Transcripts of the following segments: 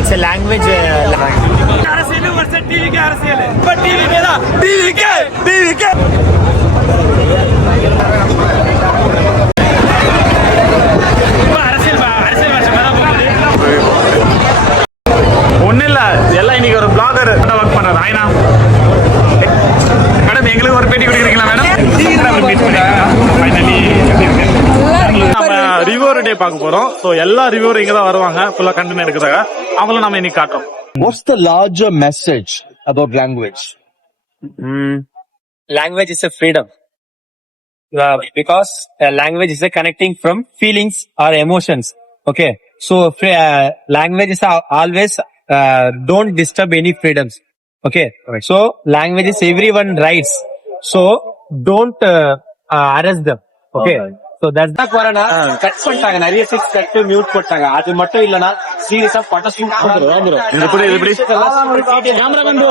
It's a language. அரசியல் வருஷம் டிவிக்கு அரசியல் இப்ப டிவிக்கு தான் டிவிக்கு அரசியல் வருஷம் தான் போகுது. ஒன்னும் இல்ல எல்லாம் இன்னைக்கு ஒரு பிளாகர் ஒர்க் பண்றாரு. ஆயினா மேடம் எங்களுக்கு ஒரு பேட்டி கொடுக்குறீங்களா மேடம்? நம்ம ரிவ்யூவர் டே பார்க்க போறோம். ஸோ எல்லா ரிவ்யூவரும் இங்க தான் வருவாங்க ஃபுல்லா கண்டென்ட் எடுக்கிறதாக. அவங்களும் நம்ம இன்னைக்கு காட்டுறோம். What's the larger message about language? Language is a freedom. Because language is a connecting from feelings or emotions. Okay. So language is always don't disturb any freedoms. Okay. Right. So language is everyone rights. So don't arrest them. Okay. So that's the corona cut பண்ணிட்டாங்க. நிறைய seeds cut mute போட்டாங்க. அது மட்டும் இல்லனா சீரியஸா பட்ட சூப்பரா எப்படி கேமராமேன் ப்ரோ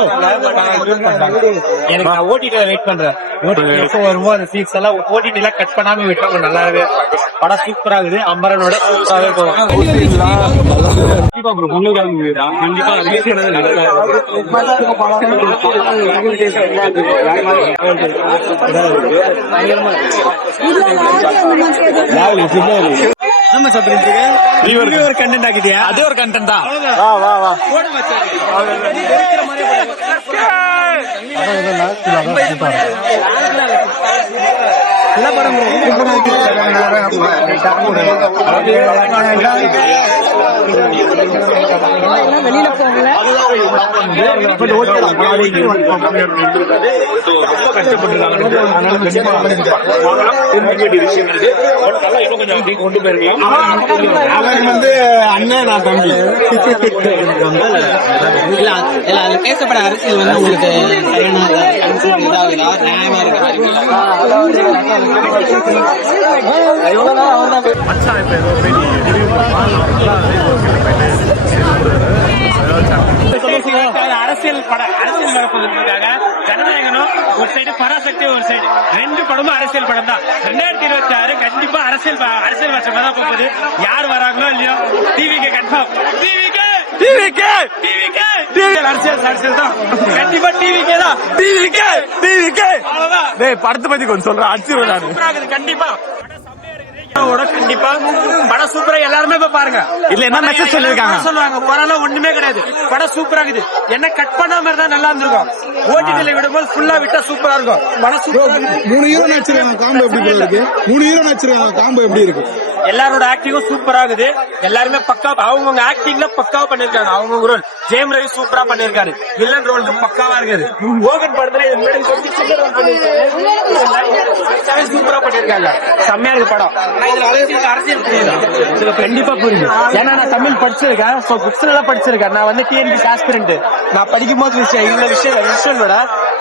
எனக்கு நான் ஓடிடில வெயிட் பண்றேன். ஓடிடி வரும்போது அந்த சீட்ஸ் எல்லாம் ஓடிடில கட் பண்ணாம விட்டாங்க. நல்லாவே படம் சூப்பரா இருக்குது. அம்பரனோட சூப்பராவே போகும். கண்டிப்பா ப்ரோ உங்களுக்கு கண்டிப்பா ஒரு கண்டென்ட் ஆகிட்டியா? அதே ஒரு கண்டென்ட் தான். வா வெளியில போகல அண்ணன் நான் தம்பி பேசப்பட அரசியல் வந்து உங்களுக்கு அரசியல் நடப்பதற்காக ஜனநாயகனும் ஒரு சைடு பராசக்தி ஒரு சைடு ரெண்டு படமும் அரசியல் படம் தான். 2026 கண்டிப்பா அரசியல் வருஷமா தான் போகுது. யார் வராங்களோ இல்லையோ டிவிக்கு கன்ஃபார்ம் அரசியல் தான் கண்டிப்பா டிவிக்கே அவ்வளவுதான். படத்தை பத்தி கொஞ்சம் சொல்றேன். அடிச்சு கண்டிப்பா கண்டிப்பா படம் சூப்பரா எல்லாருமே பாருங்க. இதுல என்ன மெசேஜ் சொல்லிருக்காங்க சொல்லுவாங்க. கொரோனா ஒண்ணுமே கிடையாது. படம் சூப்பரா இருக்குது. என்ன கட் பண்ணாம இருந்தா நல்லா இருந்திருக்கும். ஓடிடில விடும்போது ஃபுல்லா விட்டா சூப்பரா இருக்கும். படம் சூப்பரா இருக்கு. 3 ஹீரோ நடிச்சிருக்காங்க. காம்போ எப்படி இருக்கு? 3 ஹீரோ நடிச்சிருக்காங்க. காம்போ எப்படி இருக்கு? எல்லாரோட ஆக்டிங்கும் சூப்பரா இருக்குது. எல்லாருமே பக்கா அவங்க ஆக்டிங்ல பக்காவா பண்ணிருக்காங்க. அவங்க ரோல் ஜேம் ரவி சூப்பரா பண்ணிருக்காரு. வில்லன் ரோலுக்கு பக்காவா இருக்குது. ஓகன் படத்துல சூப்பரா பண்ணிருக்காங்க. செம்மையா இருக்கு படம். அரசியல் கண்டிப்பா புரியுது. ஏன்னா நான் தமிழ் படிச்சிருக்கேன். புக்ஸ்ல எல்லாம் படிச்சிருக்கேன். நான் வந்து டிஎன்பி ஆஸ்பிரண்ட். நான் படிக்கும் போது விஷுவலோட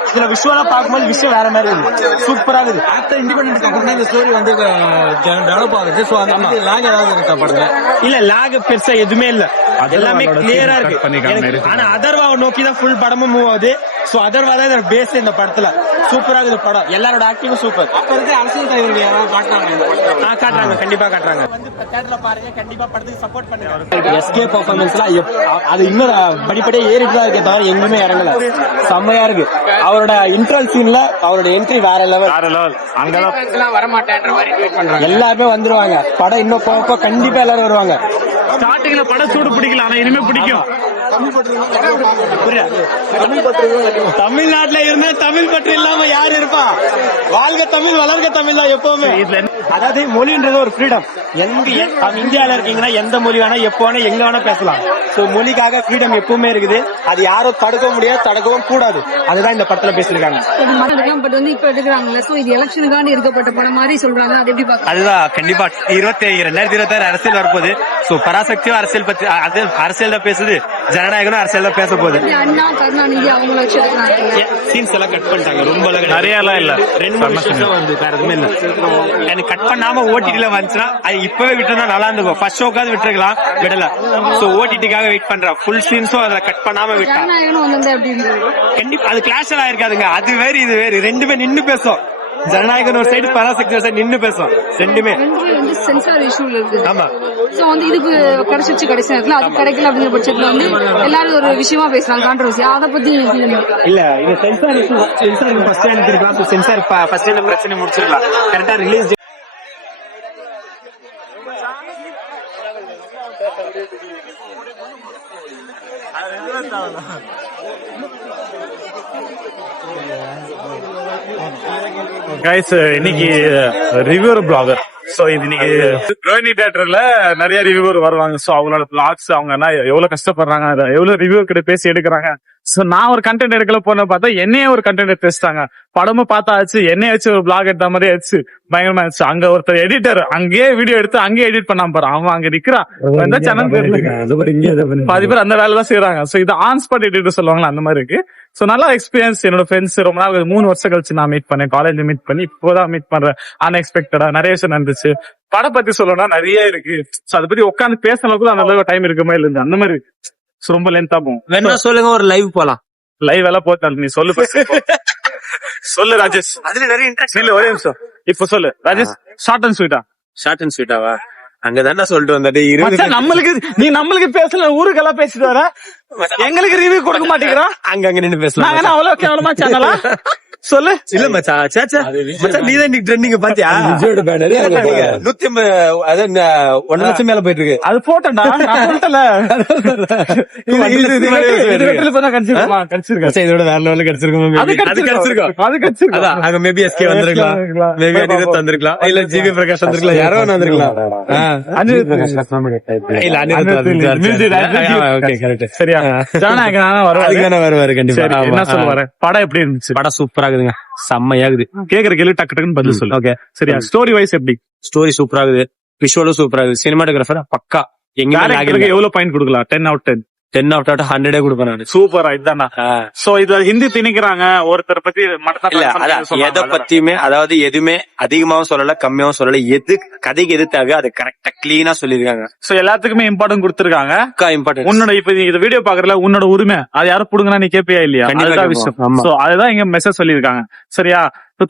இதுல விஷுவலா பார்க்கும்போது விஷயம் வேற மாதிரி இருக்கு. சூப்பரா இருக்குது. ஆஃப்டர் இண்டிபெண்டன்ஸ் அப்புறம் இந்த ஸ்டோரி வந்து டெவலப் ஆகுது. சோ அந்த லாக் ஏதாவது இருக்கா படத்துல? இல்ல லாக் பெருசா எதுவுமே இல்ல. எல்லாமே கிளியரா இருக்கு. ஆனா அதர்வா நோக்கி தான் ஃபுல் படமும் மூவ் ஆகுது. சோ அதர்வா தான் இதோட பேஸ் இந்த படத்துல. சூப்பரா இருக்குது படம். எல்லாரோட ஆக்டிங்கும் சூப்பர். அப்ப இருந்து அரசியல் தலைவர்கள் யாராவது காட்டுறாங்க. கண்டிப்பா காட்டுறாங்க. வந்து தியேட்டர்ல பாருங்க. கண்டிப்பா படத்துக்கு சப்போர்ட் பண்ணுங்க. எஸ்கே பெர்ஃபார்மன்ஸ்லாம் அது இன்னும் படிப்படியே ஏறிட்டு தான் இருக்கே தவிர எங்குமே இறங்கல. செம்மையா இருக்கு. அவரோட இன்ட்ரல் சீன்ல அவரோட என்ட்ரி வேற லெவல். அங்கெல்லாம் வர மாட்டேன்ற மாதிரி வெயிட் பண்றாங்க. எல்லாருமே வந்துருவாங்க. படம் இன்னும் போக கண்டிப்பா எல்லாரும் வருவாங்க. ஸ்டார்டிங்ல படம் சூடு பிடிக்கல. ஆனா இனிமே பிடிக்கும். தமிழ்நாட்டுல இருந்தா தமிழ் பற்று இல்லாம யாரு இருப்பா? வாழ்க தமிழ் வளர்க தமிழ் தான் எப்பவுமே. அதாவது மொழின்றது ஒரு ஃப்ரீடம். இந்தியால இருக்கீங்கன்னா எந்த மொழி வேணா எப்போ வேணா எங்க வேணா பேசலாம். சோ மொழிக்காக ஃப்ரீடம் எப்பவுமே இருக்குது. அது யாரும் தடுக்கவும் முடியாது, தடுக்கவும் கூடாது. அதுதான் இந்த படத்துல பேசிருக்காங்க. பட் வந்து இப்ப எடுக்கிறாங்கல்ல, சோ இது எலெக்ஷனுக்காண்டி எடுக்கப்பட்ட படம் மாதிரி சொல்றாங்க. அது எப்படி பாக்க? அதுதான் கண்டிப்பா 2026 அரசியல் வரப்போகுது. சோ பராசக்தியும் அரசியல் பத்தி அரசியல் தான் பேசுது, ஜனநாயகனும் அரசியல் தான் பேச போகுது. அண்ணா கருணாநிதி அவங்கள வச்சு எடுக்கிறாங்க. சீன்ஸ் எல்லாம் கட் பண்ணிட்டாங்க, ரொம்ப நிறைய எல்லாம் இல்ல, 2 நிமிஷம் தான் வந்து, வேற எதுவுமே இல்ல. எனக்கு கட் பண்ணாம ஓடிடில வந்துச்சுன்னா அது இப்பவே விட்டுருந்தா நல்லா இருந்திருக்கும். ஃபர்ஸ்ட் ஷோக்காவது விட்டுருக்கலாம், விடல. சோ ஓடிடிக்காக வெயிட் பண்றேன். ஃபுல் சீன்ஸும் அதுல கட் பண்ணாம விட்டா ஜனநாயகனும் வந்து எப்படி இருந்தது? கண்டிப்பா அது கிளாஷ் எல்லாம் இருக்காதுங்க. அது வேறு இது வேறு, ரெண்டுமே நின்னு பேசும். ஜனநாயகன் ஒரு சைடு, பராசக்தி ஒரு சைடு நின்னு பேசும். ரெண்டுமே வந்து சென்சார் இஷ்யூல இருக்குது. ஆமா. சோ வந்து இதுக்கு கிடைச்சிச்சு கடைசி நேரத்துல, அது கிடைக்கல அப்படிங்கிற பட்சத்துல வந்து எல்லாரும் ஒரு விஷயமா பேசுறாங்க, கான்ட்ரோவர்சி. அதை பத்தி இல்ல இது சென்சார் இஷ்யூ. சென்சார் ஃபர்ஸ்ட் எடுத்துக்கலாம். சென்சார் ஃபர்ஸ்ட் இந்த பிரச்சனை முடிச்சிடலாம். கரெக்டா ரிலீஸ் கைஸ், இன்னைக்கு ரிவ்யூவர் பிளாகர். சோ இது இன்னைக்கு ரோஹினி தியேட்டர்ல நிறைய ரிவ்யூவர் வருவாங்க. சோ அவங்களோட பிளாக்ஸ், அவங்க என்ன எவ்வளவு கஷ்டப்படுறாங்க, எவ்வளவு ரிவ்யூ கிட்ட பேசி எடுக்கிறாங்க. சோ நான் ஒரு கண்டென்ட் எடுக்கல போன பார்த்தா என்னையே ஒரு கண்டென்ட் எடுத்து வச்சுட்டாங்க. படமும் பார்த்தாச்சு, என்னைய வச்சு ஒரு பிளாக் எடுத்த மாதிரி ஆச்சு. பயங்கரமா இருந்துச்சு. அங்க ஒருத்தர் எடிட்டர் அங்கேயே வீடியோ எடுத்து அங்கேயே எடிட் பண்ணாம பாரு, அவன் அங்க நிக்கிறான். பாதி பேர் அந்த வேலை தான் செய்யறாங்க. சோ இது ஆன் ஸ்பாட் எடிட்டர் சொல்லுவாங்களா, அந்த மாதிரி இருக்கு. சோ நல்ல எக்ஸ்பீரியன்ஸ். என்னோட ஃப்ரெண்ட்ஸ் ரொம்ப நாள் 3 வருஷம் கழிச்சு நான் மீட் பண்ணேன். காலேஜ்ல மீட் பண்ணி இப்போதான் மீட் பண்றேன். அன்எக்ஸ்பெக்டடா நிறைய விஷயம் நடந்துச்சு. படம் பத்தி சொல்லணும்னா நிறைய இருக்கு. சோ அதை பத்தி உட்காந்து பேச அளவுக்கு அந்த அளவுக்கு டைம் இருக்குமா இல்ல, அந்த மாதிரி ரொம்ப லென்த்தா போகும். வேணா சொல்லுங்க, ஒரு லைவ் போலாம். லைவ் எல்லாம் போட்டால் நீ சொல்லு first. சொல்லு ராஜேஷ். அதுல நிறைய இன்ட்ரெஸ்ட் இல்ல, ஒரே நிமிஷம். இப்ப சொல்லு ராஜேஷ். ஷார்ட் அண்ட் ஸ்வீட்டா? ஷார்ட் அண்ட் ஸ்வீட்டாவா? அங்கதானே சொல்லிட்டு வந்தாரு. நம்மளுக்கு பேசல, ஊருக்கெல்லாம் பேசிட்டு வர, எங்களுக்கு ரிவ்யூ கொடுக்க மாட்டேங்கிறான். அங்க நின்னு பேசலாம். நாங்க அவ்வளவு கேவலமா சேனலா? சொல்லு. இல்ல மச்சான், சேச்சா மச்சான், நீதான் இன்னைக்கு ட்ரெண்டிங் பாத்தியா? 150 அதான் 1 லட்சம் மேல போயிட்டு இருக்கு. அது போட்டா இதோட வேற லெவல்ல கிடைச்சிருக்கும். அங்க மேபி எஸ்கே வந்திருக்கலாம், மேபி அனிருத் வந்திருக்கலாம், இல்ல ஜிவி பிரகாஷ் வந்திருக்கலாம், யாரோ வந்திருக்கலாம். இல்ல அனிருத். சரியா? வருவாரு கண்டிப்பா. என்ன சொல்லுவாரு? படம் எப்படி இருந்துச்சு? படம் சூப்பரா இருக்குதுங்க, செம்மையாகுது. கேக்குற கேள்வி டக்கு டக்குன்னு பதில் சொல்லு. ஓகே, சரியா? ஸ்டோரி வைஸ் எப்படி? ஸ்டோரி சூப்பரா இருக்குது, விஷுவலும் சூப்பரா இருக்குது, சினிமாட்டோகிராஃபர் பக்கா. எங்க எவ்வளவு பாயிண்ட் கொடுக்கலாம்? 10 out of 10. 10 out of 100 கொடுப்பேன் நான். சூப்பரா, இதுதானா? சோ இது ஹிந்தி திணிக்கிறாங்க, ஒருத்தர் பத்தி எதை பத்தியுமே, அதாவது எதுவுமே அதிகமாவும் சொல்லல, கம்மியாவும் சொல்லல. எது கதைக்கு எது தேவையோ அதை கரெக்டா கிளீனா சொல்லிருக்காங்க. சோ எல்லாத்துக்குமே இம்பார்ட்டன்ட் கொடுத்திருக்காங்க. இம்பார்ட்டன்ட். உன்னோட இப்ப இந்த வீடியோ பாக்குறல, உன்னோட உரிமை அது யாரும் புடுங்கினா நீ கேப்பியா இல்லையா? அதுதான் விஷயம். சோ அதுதான் இங்க மெசேஜ் சொல்லிருக்காங்க. சரியா?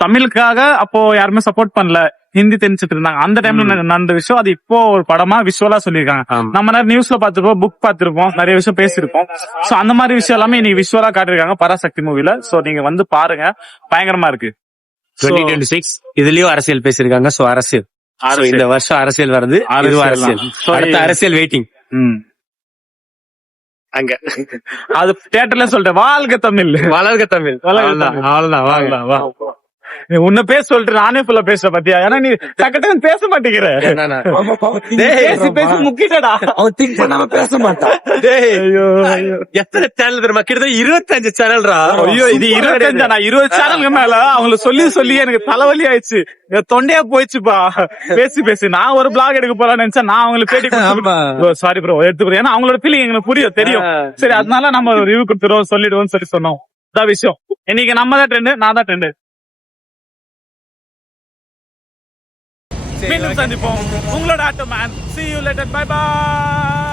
தமிழுக்காக அப்போ யாருமே சப்போர்ட் பண்ணல, ஹிந்தி தெரிஞ்சுட்டு இருந்தாங்க. அந்த டைம்ல நடந்த விஷயம் அது இப்போ ஒரு படமா விஷுவலா சொல்லியிருக்காங்க. நம்ம நிறைய நியூஸ்ல பாத்துருப்போம், புக் பாத்துருப்போம், நிறைய விஷயம் பேசிருப்போம். சோ அந்த மாதிரி விஷயம் எல்லாமே நீ விஷுவலா காட்டிருக்காங்க பராசக்தி மூவில. சோ நீங்க வந்து பாருங்க, பயங்கரமா இருக்கு. 2026 இதுலயும் அரசியல் பேசிருக்காங்க. சோ அரசியல் இந்த வருஷம் அரசியல் வருது, அரசியல். அடுத்த அரசியல் வெயிட்டிங். அங்க அது தியேட்டர்ல சொல்லிட்டேன், வாழ்க தமிழ், வளர்க தமிழ். அவ்வளவுதான். வா உன்ன பேச சொல்லிட்டு நானே ஃபுல்லா பேசுற பாத்தியா? ஏன்னா நீ டக்குன்னு பேச மாட்டேங்கிற. பேசி முக்கிட்டடா. அவன் திங்க் பண்ணாம பேச மாட்டான். எத்தனை சேனல் தெரியுமா? கிட்டத்தட்ட 25 சேனல்ரா. ஐயோ, இது 25 20 சேனலுக்கு மேல அவங்களுக்கு சொல்லி எனக்கு தலைவலி ஆயிடுச்சு, தொண்டையா போயிடுச்சுப்பா. பேசி நான் ஒரு பிளாக் எடுக்க போறான்னு நினைச்சா நான் அவங்களுக்கு பேட்டி சாரி ப்ரோ எடுத்துக்கிறேன். ஏன்னா அவங்களோட ஃபீலிங் எங்களுக்கு புரியும், தெரியும். சரி, அதனால நம்ம ரிவ்யூ கொடுத்துருவோம், சொல்லிடுவோம் சொல்லி சொன்னோம். அதான் விஷயம். இன்னைக்கு நம்ம தான் ட்ரெண்ட், நான் தான் ட்ரெண்ட். மீண்டும் சந்திப்போம். உங்களோட auto man. See you later. Bye bye.